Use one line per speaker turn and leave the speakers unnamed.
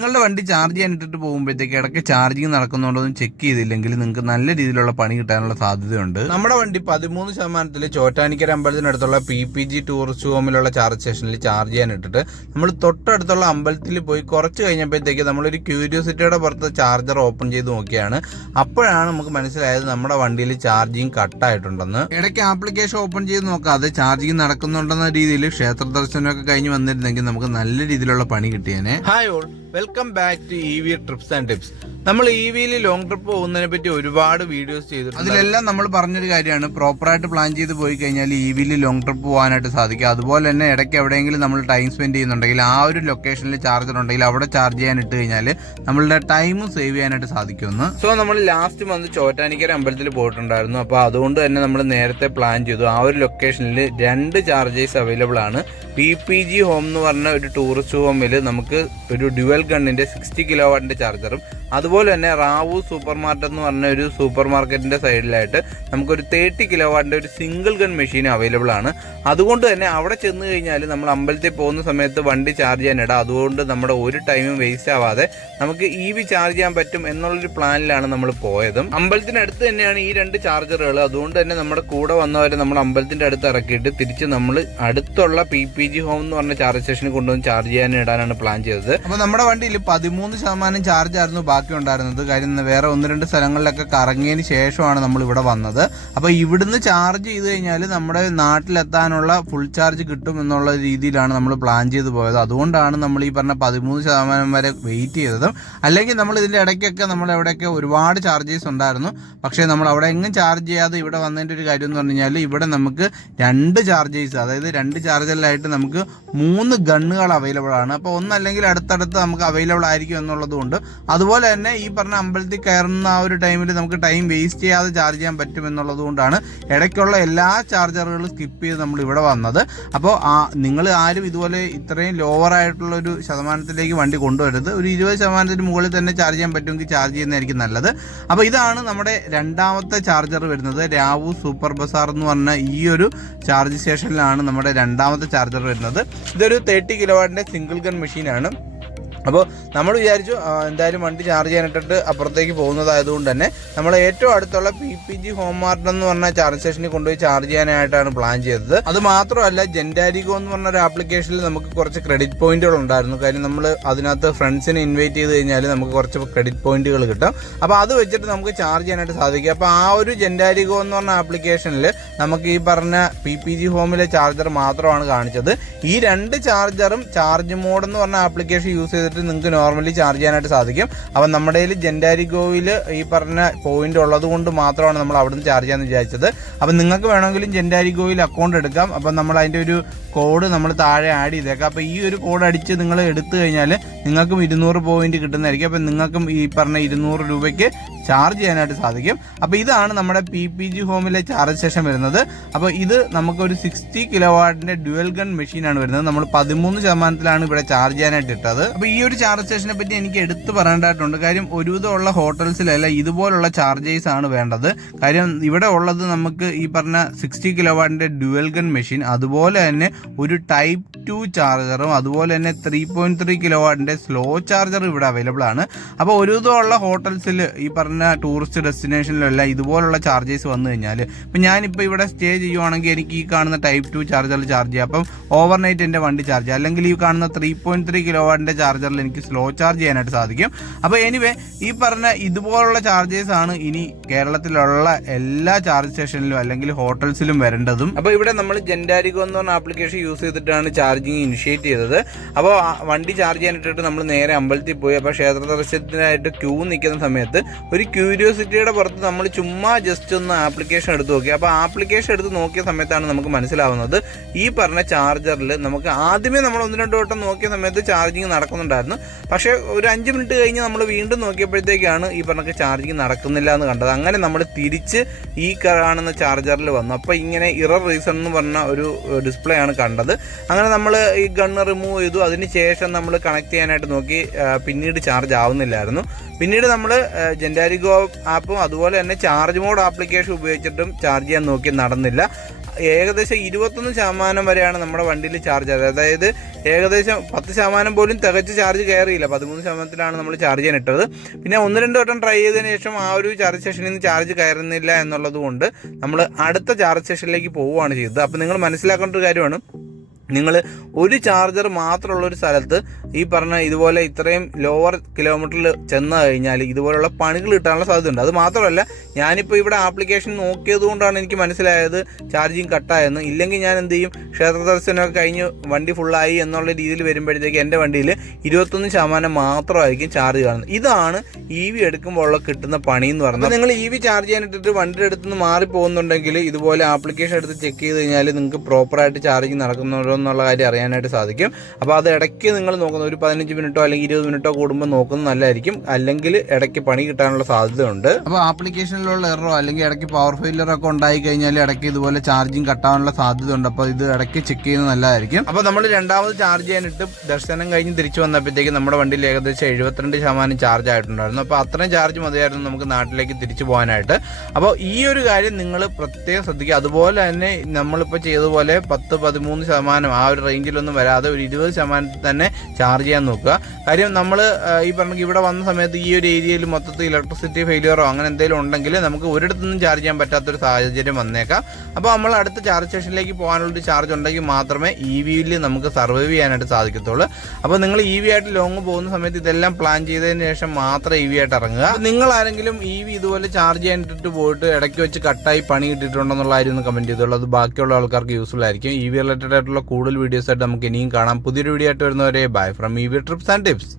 നിങ്ങളുടെ വണ്ടി ചാർജ് ചെയ്യാൻ ഇട്ടിട്ട് പോകുമ്പോഴത്തേക്ക് ഇടയ്ക്ക് ചാർജിങ് നടക്കുന്നുണ്ടോന്ന് ചെക്ക് ചെയ്തില്ലെങ്കിൽ നിങ്ങൾക്ക് നല്ല രീതിയിലുള്ള പണി കിട്ടാനുള്ള സാധ്യതയുണ്ട് നമ്മുടെ വണ്ടി പതിമൂന്ന് ശതമാനത്തിൽ ചോറ്റാനിക്കര അമ്പലത്തിനടുത്തുള്ള പി പി ജി ടൂറിസ്റ്റ് ഹോമിലുള്ള ചാർജ് സ്റ്റേഷനിൽ ചാർജ് ചെയ്യാൻ ഇട്ടിട്ട് നമ്മൾ തൊട്ടടുത്തുള്ള അമ്പലത്തിൽ പോയി കുറച്ച് കഴിഞ്ഞപ്പോഴത്തേക്ക് നമ്മളൊരു ക്യൂരിയോസിറ്റിയുടെ പുറത്ത് ചാർജർ ഓപ്പൺ ചെയ്ത് നോക്കിയാണ് അപ്പോഴാണ് നമുക്ക് മനസ്സിലായത് നമ്മുടെ വണ്ടിയിൽ ചാർജിങ് കട്ടായിട്ടുണ്ടെന്ന് ഇടയ്ക്ക് ആപ്ലിക്കേഷൻ ഓപ്പൺ ചെയ്ത് നോക്കാതെ ചാർജിങ് നടക്കുന്നുണ്ടെന്ന രീതിയിൽ ക്ഷേത്ര ദർശനമൊക്കെ കഴിഞ്ഞ് വന്നിരുന്നെങ്കിൽ നമുക്ക് നല്ല രീതിയിലുള്ള പണി കിട്ടിയേനെ hi all Welcome back to EV Trips and Tips. നമ്മൾ ഈ വിയിൽ ലോങ് ട്രിപ്പ് പോകുന്നതിനെ പറ്റി ഒരുപാട് വീഡിയോസ് ചെയ്തിട്ടുണ്ട് അതിലെല്ലാം നമ്മൾ പറഞ്ഞൊരു കാര്യമാണ് പ്രോപ്പറായിട്ട് പ്ലാൻ ചെയ്ത് പോയി കഴിഞ്ഞാൽ ഈ വിയിൽ ലോങ് ട്രിപ്പ് പോകാനായിട്ട് സാധിക്കും അതുപോലെ തന്നെ ഇടയ്ക്ക് എവിടെയെങ്കിലും നമ്മൾ ടൈം സ്പെൻഡ് ചെയ്യുന്നുണ്ടെങ്കിൽ ആ ഒരു ലൊക്കേഷനിൽ ചാർജർ ഉണ്ടെങ്കിൽ അവിടെ ചാർജ് ചെയ്യാൻ ഇട്ട് കഴിഞ്ഞാൽ നമ്മളുടെ ടൈം സേവ് ചെയ്യാനായിട്ട് സാധിക്കുമെന്ന് സോ നമ്മൾ ലാസ്റ്റ് മന്ത് ചോറ്റാനിക്കര അമ്പലത്തിൽ പോയിട്ടുണ്ടായിരുന്നു അപ്പോൾ അതുകൊണ്ട് തന്നെ നമ്മൾ നേരത്തെ പ്ലാൻ ചെയ്തു ആ ഒരു ലൊക്കേഷനിൽ രണ്ട് ചാർജേഴ്സ് അവൈലബിൾ ആണ് പി പി ജി ഹോം എന്ന് പറഞ്ഞ ഒരു ടൂറിസ്റ്റ് ഹോമിൽ നമുക്ക് ഒരു ഡ്യുവൽ ഗണ്ണിൻ്റെ സിക്സ്റ്റി കിലോ വാട്ടിൻ്റെ ചാർജറും അതുപോലെ തന്നെ റാവു സൂപ്പർ മാർക്കറ്റ് എന്ന് പറഞ്ഞ ഒരു സൂപ്പർ മാർക്കറ്റിന്റെ സൈഡിലായിട്ട് നമുക്കൊരു തേർട്ടി കിലോ വാട്ടിൻ്റെ ഒരു സിംഗിൾ ഗൺ മെഷീൻ അവൈലബിൾ ആണ് അതുകൊണ്ട് തന്നെ അവിടെ ചെന്ന് കഴിഞ്ഞാൽ നമ്മൾ അമ്പലത്തിൽ പോകുന്ന സമയത്ത് വണ്ടി ചാർജ് ചെയ്യാൻ ഇടാം അതുകൊണ്ട് നമ്മുടെ ഒരു ടൈമും വേസ്റ്റ് ആവാതെ നമുക്ക് ഇ വി ചാർജ് ചെയ്യാൻ പറ്റും എന്നുള്ളൊരു പ്ലാനിലാണ് നമ്മൾ പോയതും അമ്പലത്തിനടുത്ത് തന്നെയാണ് ഈ രണ്ട് ചാർജറുകൾ അതുകൊണ്ട് തന്നെ നമ്മുടെ കൂടെ വന്നവരെ നമ്മൾ അമ്പലത്തിന്റെ അടുത്ത് ഇറക്കിയിട്ട് തിരിച്ച് നമ്മൾ അടുത്തുള്ള പി പി ജി ഹോം എന്ന് പറഞ്ഞ ചാർജ് സ്റ്റേഷനിൽ കൊണ്ടുവന്ന് ചാർജ് ചെയ്യാൻ ഇടാനാണ് പ്ലാൻ ചെയ്തത് അപ്പോൾ നമ്മുടെ വണ്ടിയിൽ പതിമൂന്ന് ശതമാനം ചാർജ് ആയിരുന്നു ബാക്കി ഉണ്ടായിരുന്നത് കാര്യം വേറെ ഒന്ന് രണ്ട് സ്ഥലങ്ങളിലൊക്കെ കറങ്ങിയതിന് ശേഷമാണ് നമ്മൾ ഇവിടെ വന്നത് അപ്പോൾ ഇവിടുന്ന് ചാർജ് ചെയ്ത് കഴിഞ്ഞാൽ നമ്മുടെ നാട്ടിലെത്താനുള്ള ഫുൾ ചാർജ് കിട്ടും എന്നുള്ള രീതിയിലാണ് നമ്മൾ പ്ലാൻ ചെയ്ത് പോയത് അതുകൊണ്ടാണ് നമ്മൾ ഈ പറഞ്ഞ പതിമൂന്ന് ശതമാനം വരെ വെയിറ്റ് ചെയ്തതും അല്ലെങ്കിൽ നമ്മൾ ഇതിൻ്റെ ഇടയ്ക്കൊക്കെ നമ്മൾ എവിടെയൊക്കെ ഒരുപാട് ചാർജസ് ഉണ്ടായിരുന്നു പക്ഷേ നമ്മൾ അവിടെ എങ്ങും ചാർജ് ചെയ്യാതെ ഇവിടെ വന്നതിൻ്റെ ഒരു കാര്യം എന്ന് പറഞ്ഞു കഴിഞ്ഞാൽ ഇവിടെ നമുക്ക് രണ്ട് ചാർജേഴ്സ് അതായത് രണ്ട് ചാർജറിലായിട്ട് നമുക്ക് മൂന്ന് ഗണ്ണുകൾ അവൈലബിൾ ആണ് അപ്പോൾ ഒന്നല്ലെങ്കിൽ അടുത്തടുത്ത് നമുക്ക് അവൈലബിൾ ആയിരിക്കും എന്നുള്ളതുകൊണ്ട് അതുപോലെ തന്നെ ഈ പറഞ്ഞ അമ്പലത്തിൽ കയറുന്ന ആ ഒരു ടൈമിൽ നമുക്ക് ടൈം വേസ്റ്റ് ചെയ്യാതെ ചാർജ് ചെയ്യാൻ പറ്റും എന്നുള്ളത് കൊണ്ടാണ് ഇടയ്ക്കുള്ള എല്ലാ ചാർജറുകളും സ്കിപ്പ് ചെയ്ത് നമ്മൾ ഇവിടെ വന്നത് അപ്പോൾ ആ നിങ്ങൾ ആരും ഇതുപോലെ ഇത്രയും ലോവർ ആയിട്ടുള്ള ഒരു ശതമാനത്തിലേക്ക് വണ്ടി കൊണ്ടുവരരുത് ഒരു ഇരുപത് ശതമാനത്തിന് മുകളിൽ തന്നെ ചാർജ് ചെയ്യാൻ പറ്റുമെങ്കിൽ ചാർജ് ചെയ്യുന്നതായിരിക്കും നല്ലത് അപ്പോൾ ഇതാണ് നമ്മുടെ രണ്ടാമത്തെ ചാർജർ വരുന്നത് രാവു സൂപ്പർ ബസാർ എന്ന് പറഞ്ഞ ഈ ഒരു ചാർജ് സ്റ്റേഷനിലാണ് നമ്മുടെ രണ്ടാമത്തെ ചാർജർ വരുന്നത് ഇതൊരു തേർട്ടി വാട്ടിൻ്റെ സിംഗിൾ ഗൺ മെഷീനാണ് അപ്പോൾ നമ്മൾ വിചാരിച്ചു എന്തായാലും വണ്ടി ചാർജ് ചെയ്യാനിട്ടിട്ട് അപ്പുറത്തേക്ക് പോകുന്നതായതുകൊണ്ട് തന്നെ നമ്മൾ ഏറ്റവും അടുത്തുള്ള P P G home mart എന്ന് പറഞ്ഞ ചാർജ് സ്റ്റേഷനിൽ കൊണ്ടുപോയി ചാർജ് ചെയ്യാനായിട്ടാണ് പ്ലാൻ ചെയ്തത് അത് മാത്രമല്ല ജെൻഡാരിഗോ എന്ന് പറഞ്ഞ ഒരു ആപ്ലിക്കേഷനിൽ നമുക്ക് കുറച്ച് ക്രെഡിറ്റ് പോയിന്റുകൾ ഉണ്ടായിരുന്നു കാര്യം നമ്മൾ അതിനകത്ത് ഫ്രണ്ട്സിനെ ഇൻവൈറ്റ് ചെയ്ത് കഴിഞ്ഞാൽ നമുക്ക് കുറച്ച് ക്രെഡിറ്റ് പോയിന്റുകൾ കിട്ടും അപ്പോൾ അത് വെച്ചിട്ട് നമുക്ക് ചാർജ് ചെയ്യാനായിട്ട് സാധിക്കും അപ്പോൾ ആ ഒരു ജെൻഡാരിഗോ എന്ന് പറഞ്ഞ ആപ്ലിക്കേഷനിൽ നമുക്ക് ഈ പറഞ്ഞ പി പി ജി ഹോമിലെ ചാർജർ മാത്രമാണ് കാണിച്ചത് ഈ രണ്ട് ചാർജറും ചാർജ് മോഡ് എന്ന് പറഞ്ഞ ആപ്ലിക്കേഷൻ യൂസ് ചെയ്ത് ചെയ്തിട്ട് നിങ്ങൾക്ക് നോർമലി ചാർജ് ചെയ്യാനായിട്ട് സാധിക്കും അപ്പം നമ്മുടെ കയ്യിൽ ജെൻഡാരിഗോയിൽ ഈ പറഞ്ഞ പോയിന്റ് ഉള്ളത് കൊണ്ട് മാത്രമാണ് നമ്മൾ അവിടുന്ന് ചാർജ് ചെയ്യാമെന്ന് വിചാരിച്ചത് അപ്പം നിങ്ങൾക്ക് വേണമെങ്കിലും ജെൻഡാരിഗോയിൽ അക്കൗണ്ട് എടുക്കാം അപ്പം നമ്മൾ അതിൻ്റെ ഒരു കോഡ് നമ്മൾ താഴെ ആഡ് ചെയ്തേക്കാം അപ്പോൾ ഈ ഒരു കോഡ് അടിച്ച് നിങ്ങൾ എടുത്തു കഴിഞ്ഞാൽ നിങ്ങൾക്കും ഇരുന്നൂറ് പോയിന്റ് കിട്ടുന്നതായിരിക്കും അപ്പം നിങ്ങൾക്കും ഈ പറഞ്ഞ ഇരുന്നൂറ് രൂപയ്ക്ക് ചാർജ് ചെയ്യാനായിട്ട് സാധിക്കും അപ്പോൾ ഇതാണ് നമ്മുടെ പി പി ജി ഹോമിലെ ചാർജ് സ്റ്റേഷൻ വരുന്നത് അപ്പോൾ ഇത് നമുക്കൊരു സിക്സ്റ്റി കിലോ വാട്ടിൻ്റെ ഡ്യുവൽ ഗൺ മെഷീനാണ് വരുന്നത് നമ്മൾ പതിമൂന്ന് ശതമാനത്തിലാണ് ഇവിടെ ചാർജ് ചെയ്യാനായിട്ട് ഇട്ടത് അപ്പോൾ ഈ ഒരു ചാർജ് സ്റ്റേഷനെ പറ്റി എനിക്ക് എടുത്തു പറയേണ്ടതായിട്ടുണ്ട് കാര്യം ഒരുവിധമുള്ള ഹോട്ടൽസിലല്ല ഇതുപോലുള്ള ചാർജേഴ്സ് ആണ് വേണ്ടത് കാര്യം ഇവിടെ ഉള്ളത് നമുക്ക് ഈ പറഞ്ഞ സിക്സ്റ്റി കിലോ വാട്ടിന്റെ ഡ്യുവൽ ഗൺ മെഷീൻ അതുപോലെ തന്നെ ഒരു ടൈപ്പ് ടു ചാർജറും അതുപോലെ തന്നെ ത്രീ പോയിന്റ് ത്രീ കിലോ വാട്ടിന്റെ സ്ലോ ചാർജറും ഇവിടെ അവൈലബിൾ ആണ് അപ്പോൾ ഒരുവിധമുള്ള ഹോട്ടൽസിൽ ഈ പറഞ്ഞ ടൂറിസ്റ്റ് ഡെസ്റ്റിനേഷനിലല്ല ഇതുപോലുള്ള ചാർജേഴ്സ് വന്നു കഴിഞ്ഞാൽ ഇപ്പം ഞാനിപ്പോൾ ഇവിടെ സ്റ്റേ ചെയ്യുവാണെങ്കിൽ എനിക്ക് ഈ കാണുന്ന ടൈപ്പ് ടു ചാർജർ ചാർജ് ചെയ്യാം അപ്പം ഓവർനൈറ്റ് എൻ്റെ വണ്ടി ചാർജ് അല്ലെങ്കിൽ ഈ കാണുന്ന ത്രീ പോയിന്റ് ത്രീ കിലോ വാട്ടിന്റെ ചാർജർ ചാർജറിൽ എനിക്ക് സ്ലോ ചാർജ് ചെയ്യാനായിട്ട് സാധിക്കും അപ്പോൾ എനിവേ ഈ പറഞ്ഞ ഇതുപോലുള്ള ചാർജേഴ്സ് ആണ് ഇനി കേരളത്തിലുള്ള എല്ലാ ചാർജ് സ്റ്റേഷനിലും അല്ലെങ്കിൽ ഹോട്ടൽസിലും വരേണ്ടതും അപ്പോൾ ഇവിടെ നമ്മൾ ജെൻഡാരിഗോ എന്ന് പറഞ്ഞ ആപ്ലിക്കേഷൻ യൂസ് ചെയ്തിട്ടാണ് ചാർജിങ് ഇനിഷ്യേറ്റ് ചെയ്തത് അപ്പോൾ വണ്ടി ചാർജ് ചെയ്യാനിട്ടിട്ട് നമ്മൾ നേരെ അമ്പലത്തിൽ പോയി അപ്പോൾ ക്ഷേത്ര ദർശനത്തിനായിട്ട് ക്യൂ നിൽക്കുന്ന സമയത്ത് ഒരു ക്യൂരിയോസിറ്റിയുടെ പുറത്ത് നമ്മൾ ചുമ്മാ ജസ്റ്റ് ഒന്ന് ആപ്ലിക്കേഷൻ എടുത്ത് നോക്കി അപ്പോൾ ആപ്ലിക്കേഷൻ എടുത്ത് നോക്കിയ സമയത്താണ് നമുക്ക് മനസ്സിലാവുന്നത് ഈ പറഞ്ഞ ചാർജറിൽ നമുക്ക് ആദ്യമേ നമ്മൾ ഒന്ന് രണ്ട് വട്ടം നോക്കിയ സമയത്ത് ചാർജിങ് നടക്കുന്നുണ്ടായിരുന്നു ഉണ്ടായിരുന്നു പക്ഷേ ഒരു അഞ്ച് മിനിറ്റ് കഴിഞ്ഞ് നമ്മൾ വീണ്ടും നോക്കിയപ്പോഴത്തേക്കാണ് ഈ പറഞ്ഞൊക്കെ ചാർജിങ് നടക്കുന്നില്ല എന്ന് കണ്ടത് അങ്ങനെ നമ്മൾ തിരിച്ച് ഈ കാണുന്ന ചാർജറിൽ വന്നു അപ്പോൾ ഇങ്ങനെ ഇറർ റീസൺ എന്ന് പറഞ്ഞ ഒരു ഡിസ്പ്ലേ ആണ് കണ്ടത് അങ്ങനെ നമ്മൾ ഈ ഗണ്ണ് റിമൂവ് ചെയ്തു അതിന് ശേഷം നമ്മൾ കണക്ട് ചെയ്യാനായിട്ട് നോക്കി പിന്നീട് ചാർജ് ആവുന്നില്ലായിരുന്നു പിന്നീട് നമ്മൾ ജെൻഡാരിഗോ ആപ്പും അതുപോലെ തന്നെ ചാർജ് മോഡ് ആപ്ലിക്കേഷൻ ഉപയോഗിച്ചിട്ടും ചാർജ് ചെയ്യാൻ നോക്കി നടന്നില്ല ഏകദേശം ഇരുപത്തൊന്ന് ശതമാനം വരെയാണ് നമ്മുടെ വണ്ടിയിൽ ചാർജ് അതായത് ഏകദേശം പത്ത് ശതമാനം പോലും തികച്ച് ചാർജ് കയറിയില്ല പതിമൂന്ന് ശതമാനത്തിലാണ് നമ്മൾ ചാർജ് ചെയ്യാൻ ഇട്ടത് പിന്നെ ഒന്ന് രണ്ട് വട്ടം ട്രൈ ചെയ്തതിന് ശേഷം ആ ഒരു ചാർജ് സെഷനിൽ നിന്ന് ചാർജ് കയറുന്നില്ല എന്നുള്ളത് കൊണ്ട് നമ്മൾ അടുത്ത ചാർജ് സെഷനിലേക്ക് പോവുകയാണ് ചെയ്തത് അപ്പോൾ നിങ്ങൾ മനസ്സിലാക്കേണ്ട ഒരു കാര്യമാണ് നിങ്ങൾ ഒരു ചാർജർ മാത്രമുള്ള ഒരു സ്ഥലത്ത് ഈ പറഞ്ഞ ഇതുപോലെ ഇത്രയും ലോവർ കിലോമീറ്ററിൽ ചെന്ന് കഴിഞ്ഞാൽ ഇതുപോലുള്ള പണികൾ കിട്ടാനുള്ള സാധ്യതയുണ്ട് അത് മാത്രമല്ല ഞാനിപ്പോൾ ഇവിടെ ആപ്ലിക്കേഷൻ നോക്കിയത് കൊണ്ടാണ് എനിക്ക് മനസ്സിലായത് ചാർജിങ് കട്ടായെന്ന് ഇല്ലെങ്കിൽ ഞാൻ എന്ത് ചെയ്യും ക്ഷേത്ര ദർശനമൊക്കെ കഴിഞ്ഞ് വണ്ടി ഫുള്ളായി എന്നുള്ള രീതിയിൽ വരുമ്പോഴത്തേക്ക് എൻ്റെ വണ്ടിയിൽ ഇരുപത്തൊന്ന് ശതമാനം മാത്രമായിരിക്കും ചാർജ് കാണുന്നത് ഇതാണ് ഇ e വി എടുക്കുമ്പോഴുള്ള കിട്ടുന്ന പണി എന്ന് പറഞ്ഞാൽ നിങ്ങൾ ഇ വി ചാർജ് ചെയ്യാനിട്ടിട്ട് വണ്ടിയുടെ അടുത്ത് നിന്ന് മാറി പോകുന്നുണ്ടെങ്കിൽ ഇതുപോലെ ആപ്ലിക്കേഷൻ എടുത്ത് ചെക്ക് ചെയ്ത് കഴിഞ്ഞാൽ നിങ്ങൾക്ക് പ്രോപ്പറായിട്ട് ചാർജിങ് നടക്കുന്നുണ്ടോ എന്നുള്ള കാര്യം അറിയാനായിട്ട് സാധിക്കും അപ്പോൾ അത് ഇടയ്ക്ക് നിങ്ങൾ നോക്കുന്ന ഒരു പതിനഞ്ച് മിനിറ്റോ അല്ലെങ്കിൽ ഇരുപത് മിനിറ്റോ കൂടുമ്പോൾ നോക്കുന്നത് നല്ലതായിരിക്കും അല്ലെങ്കിൽ ഇടയ്ക്ക് പണി കിട്ടാനുള്ള സാധ്യതയുണ്ട് അപ്പോൾ ആപ്ലിക്കേഷനിലുള്ള എറോ അല്ലെങ്കിൽ ഇടയ്ക്ക് പവർ ഫെയിലർ ഒക്കെ ഉണ്ടായി കഴിഞ്ഞാൽ ഇടയ്ക്ക് ഇതുപോലെ ചാർജിങ് കട്ടാനുള്ള സാധ്യതയുണ്ട് അപ്പോൾ ഇത് ഇടയ്ക്ക് ചെക്ക് ചെയ്യുന്നത് നല്ലതായിരിക്കും അപ്പോൾ നമ്മൾ രണ്ടാമത് ചാർജ് ചെയ്യാനിട്ട് ദർശനം കഴിഞ്ഞ് തിരിച്ചു വന്നപ്പോഴത്തേക്ക് നമ്മുടെ വണ്ടിയിൽ ഏകദേശം എഴുപത്തിരണ്ട് ശതമാനം ചാർജ് ആയിട്ടുണ്ടായിരുന്നു അപ്പോൾ അത്രയും ചാർജ് മതിയായിരുന്നു നമുക്ക് നാട്ടിലേക്ക് തിരിച്ചു പോകാനായിട്ട് അപ്പോൾ ഈ ഒരു കാര്യം നിങ്ങൾ പ്രത്യേകം ശ്രദ്ധിക്കുക അതുപോലെ തന്നെ നമ്മളിപ്പോൾ ചെയ്തതുപോലെ പത്ത് പതിമൂന്ന് ശതമാനം ശതമാനം ആ ഒരു റേഞ്ചിലൊന്നും വരാതെ ഒരു ഇരുപത് ശതമാനത്തിൽ തന്നെ ചാർജ് ചെയ്യാൻ നോക്കുക കാര്യം നമ്മൾ ഈ പറഞ്ഞ ഇവിടെ വന്ന സമയത്ത് ഈ ഒരു ഏരിയയിൽ മൊത്തത്തിൽ ഇലക്ട്രിസിറ്റി ഫെയിലിയറോ അങ്ങനെ എന്തെങ്കിലും ഉണ്ടെങ്കിൽ നമുക്ക് ഒരിടത്തുനിന്നും ചാർജ് ചെയ്യാൻ പറ്റാത്തൊരു സാഹചര്യം വന്നേക്കാം അപ്പോൾ നമ്മൾ അടുത്ത ചാർജ് സ്റ്റേഷനിലേക്ക് പോകാനുള്ളൊരു ചാർജ് ഉണ്ടെങ്കിൽ മാത്രമേ ഇ വിയിൽ നമുക്ക് സർവൈവ് ചെയ്യാനായിട്ട് സാധിക്കത്തുള്ളൂ അപ്പോൾ നിങ്ങൾ ഇ വി ആയിട്ട് ലോങ് പോകുന്ന സമയത്ത് ഇതെല്ലാം പ്ലാൻ ചെയ്തതിന് ശേഷം മാത്രം ഇ വി ആയിട്ട് ഇറങ്ങുക നിങ്ങൾ ആരെങ്കിലും ഇ വി ഇതുപോലെ ചാർജ് ചെയ്യാനിട്ട് പോയിട്ട് ഇടയ്ക്ക് വെച്ച് കട്ടായി പണി കിട്ടിയിട്ടുണ്ടെന്നുള്ള കാര്യം ഒന്ന് കമൻറ്റ് ചെയ്തോളൂ അത് ബാക്കിയുള്ള ആൾക്കാർക്ക് യൂസ്ഫുൾ ആയിരിക്കും ഇ വി റിലേറ്റഡ് ആയിട്ടുള്ള കൂടുതൽ വീഡിയോസായിട്ട് നമുക്ക് ഇനിയും കാണാം പുതിയൊരു വീഡിയോ ആയിട്ട് വരുന്നവരെ bye from E V trips and tips